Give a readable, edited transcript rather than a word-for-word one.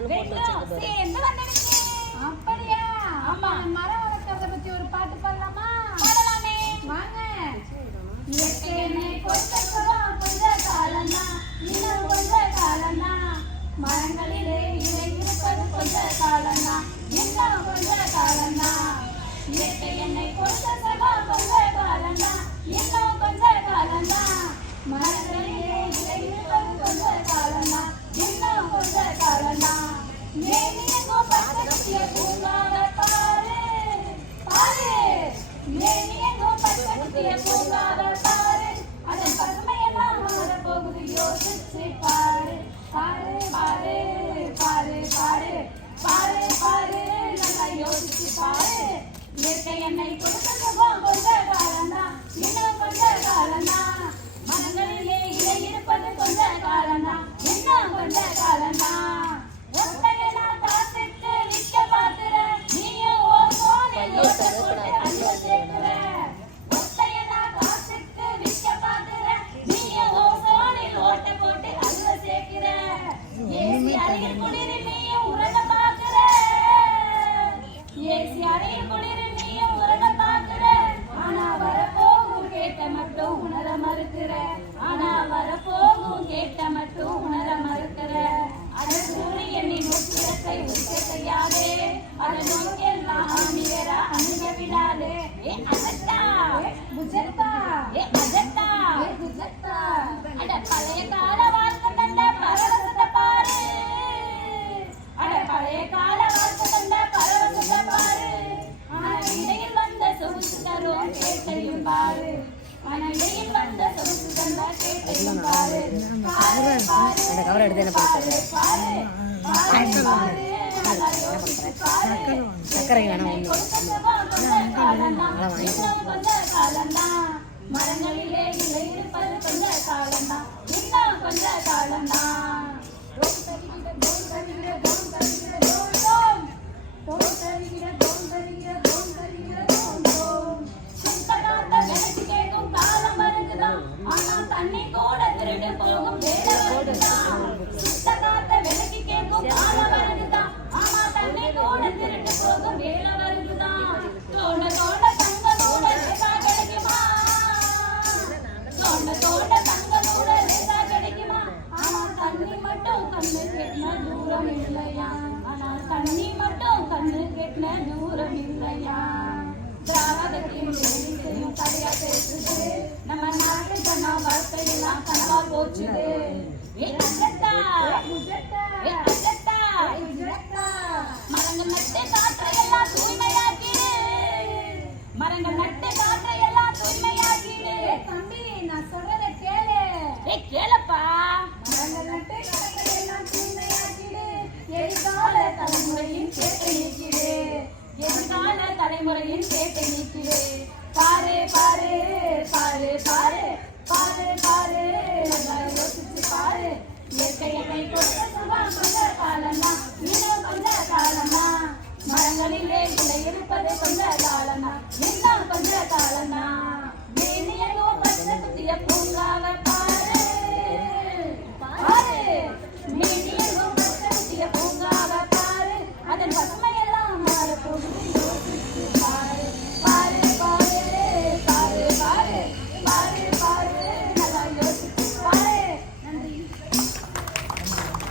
அண்ணனும் போட்டு வச்சிருக்கு. அப்படியா? ஆமா. மரம் வளர்க்கறத பத்தி ஒரு பாட்டு பாடலாமா? பாடலாமே. வாங்க. இயற்கையை கொடுத்ததும் கொஞ்ச காலம்னா, இன்னும் கொஞ்ச காலம்னா, மரங்களிலே இலை இருப்பது கொஞ்ச காலம்னா, இன்னும் கொஞ்ச காலம்னா, இயற்கை என்னை கொடுத்ததும் கொஞ்ச காலம்னா, இன்னும் கொஞ்ச காலம்னா, மரங்களிலே இலை இருப்பது கொஞ்ச காலம்னா, இன்னும் கொஞ்ச காலம்னா, மேனியோ பச்சை பூங்காவ பாரு பாரு, மேனியோ பச்சை பூங்காவ பாரு, அதன் பசுமையெல்லாம் மாற போகுது யோசிச்சு பாரு பாரு பாரு பாரு பாரு பாரு பாரு, நல்லா யோசிச்சு பாரு. இயற்கை என்னை கொடுத்ததும் கொஞ்ச காலம்னா, இன்னும் கொஞ்ச காலம்னா, மனங்களிலே இலை இருப்பது கொஞ்ச காலம்னா, இன்னும் கொஞ்ச காலம்னா, ஒத்தையெல்லாம் காத்துட்டு நிக்க பாக்குற நீயும் ஓ போனில் ஓட்ட போட்டு அன்பு சேர்க்கிற, ஒத்தையெல்லாம் காத்துட்டு நிக்க பாக்குற நீயும் ஓ போனில் ஓட்ட போட்டு அன்பு சேர்க்கிற, ஏசி அறையில் குளிர் நீயும் உறங்க பாக்குற, ஏசி அறையில் குளிர் நீயும் உறங்க பாக்குற, ஆனா வரப்போகும் கேட்ட மட்டும் உணர மறுக்கிற, ஆனா வரப்போகும் கேட்ட மட்டும் உணர மறுக்கிற, அட சூரியனின் உச்சிரத்தை உச்சத்தையாதே, அட நோக்கெல்லாம் ஆமியரா அணுக விடாதே, ஏ அஜத்தா புஜத்தா, ஏ அஜத்தா புஜத்தா, அட பழைய கால வாழ்க்கை தந்த பரவசத்தை பாரு, அட பழைய கால வாழ்க்கை தந்த பரவசத்தை பாரு, ஆனா இடையில் வந்த சொகுசு தரும் கேட்டையும் பாரு, ஆனா இடையில் வந்த சொகுசு தந்த கேட்டையும் பாரு பாரு பாரு பாரு சக்கரை வேணாம். மரங்களிலே இலை இருப்பது கொஞ்ச காலம்னா, இன்னும் கொஞ்ச காலம்னா, ஆனா தண்ணி கூட திருடு போகும் வேலை வருதுதான், சுத்த காத்த விலைக்கு கேட்கும் காலம் வருதுதான், ஆனா தண்ணி கூட திருடு போகும் வேலை வருதுதான், தோண்ட தோண்ட தங்க கூட லேசா கிடைக்குமா, தோண்ட தோண்ட தங்க கூட லேசா கிடைக்குமா, ஆனா தண்ணி மட்டும் கண்ணு கெட்டின தூரம் இல்லையா, ஆனா தண்ணி மட்டும் கண்ணு கெட்டின தூரம் இல்லையா, திராவகத்தின் செய்யும் கதையா பேசுது, நம்ம நாட்டு ஜன வாழ்க்கையெல்லாம் கனவா போச்சுது, ஏ அஜத்தா ஏ அஜத்தா, மரங்கள் நட்டு காற்றையெல்லாம் தூய்மையாக்கிடு, மரங்கள் நட்டு காற்றையெல்லாம் தூய்மையாக்கிடு, தம்பி நான் சொல்றத கேளு, ஏ கேளப்பா, மரங்கள் நட்டு காற்றையெல்லாம் தூய்மையாக்கிடு, எதிர்கால தலைமுறையின் கேட்டை நீக்கிடு, எதிர்கால தலைமுறையின் கேட்டை நீக்கிடு, பாரு பாரு பாரு பாரு பாரு பாரு, யோசிச்சு பாரு. இயற்கை என்னை கொடுத்த சுகம் கொஞ்ச காலம்னா, இன்னும் கொஞ்ச காலம்னா, மரங்களிலே இலை இருப்பது கொஞ்ச காலம்னா, இன்னும் கொஞ்ச காலம்னா.